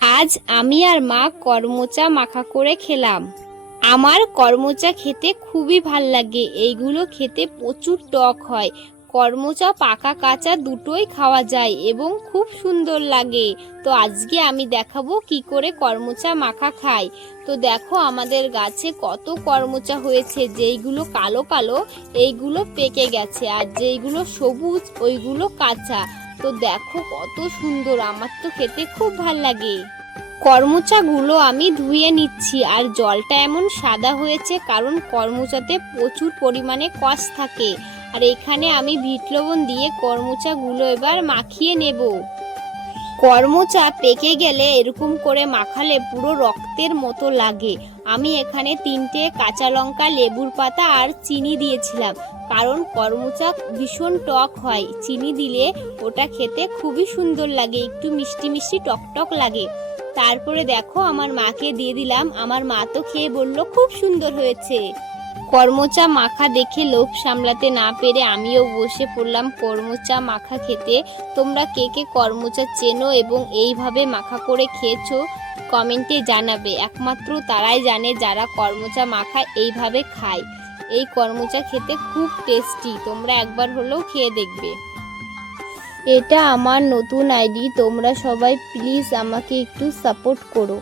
আজ আমি আর মা করমচা মাখা করে খেলাম। আমার করমচা খেতে খুবই ভাল লাগে। এইগুলো খেতে প্রচুর টক হয়। করমচা পাকা কাঁচা দুটোই খাওয়া যায় এবং খুব সুন্দর লাগে। তো আজকে আমি দেখাবো কি করে করমচা মাখা খাই। তো দেখো আমাদের গাছে কত করমচা হয়েছে। যেইগুলো কালো কালো এইগুলো পেকে গেছে, আর যেইগুলো সবুজ ওইগুলো কাঁচা। তো দেখো কত সুন্দর, আমার তো খেতে খুব ভাল লাগে। করমচাগুলো আমি ধুয়ে নিচ্ছি, আর জলটা এমন সাদা হয়েছে কারণ করমচাতে প্রচুর পরিমাণে কষ থাকে। আর এখানে আমি বিট লবণ দিয়ে করমচাগুলো এবার মাখিয়ে নেব। করমচা পেকে গেলে এরকম করে মাখালে পুরো রক্তের মতো লাগে। আমি এখানে 3টে কাঁচা লঙ্কা, লেবুর পাতা আর চিনি দিয়েছিলাম, কারণ করমচা ভীষণ টক হয়। চিনি দিলে ওটা খেতে খুবই সুন্দর লাগে, একটু মিষ্টি মিষ্টি টক টক লাগে। তারপরে দেখো আমার মাকে দিয়ে দিলাম। আমার মা তো খেয়ে বলল খুব সুন্দর হয়েছে। করমচা মাখা দেখে লোভ সামলাতে না পেরে আমিও বসে পড়লাম করমচা মাখা খেতে। তোমরা কে কে করমচা চেনো এবং এইভাবে মাখা করে খেয়েছো কমেন্টে জানাবে। একমাত্র তারাই জানে যারা করমচা মাখা এইভাবে খায়। এই করমচা খেতে খুব টেস্টি, তোমরা একবার হলেও খেয়ে দেখবে। এটা আমার নতুন আইডি, তোমরা সবাই প্লিজ আমাকে একটু সাপোর্ট করো।